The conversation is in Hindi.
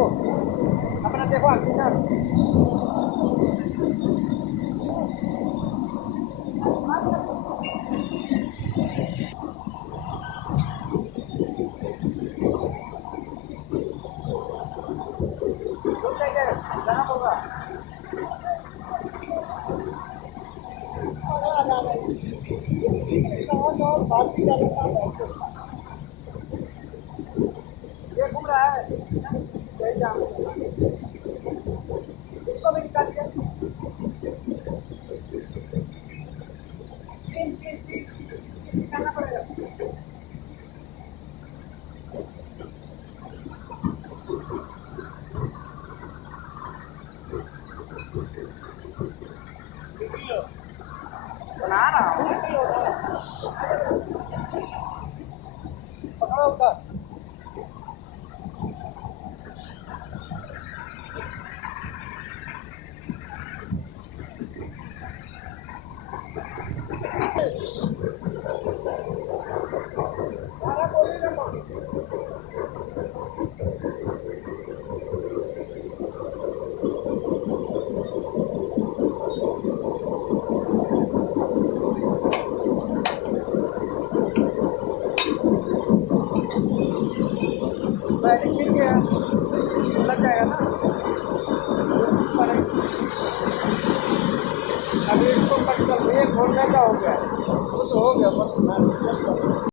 वो अपना देखो आगे ना। जाना होगा। ये घूम रहा है, इसको भी निकाल दिया। निकालना पड़ेगा। बना रहा हूँ। पकड़ो उसका। बैटिंग ठीक है, लग जाएगा ना। अभी इसको कट कर दिए, खोलने का हो गया, कुछ हो गया बस।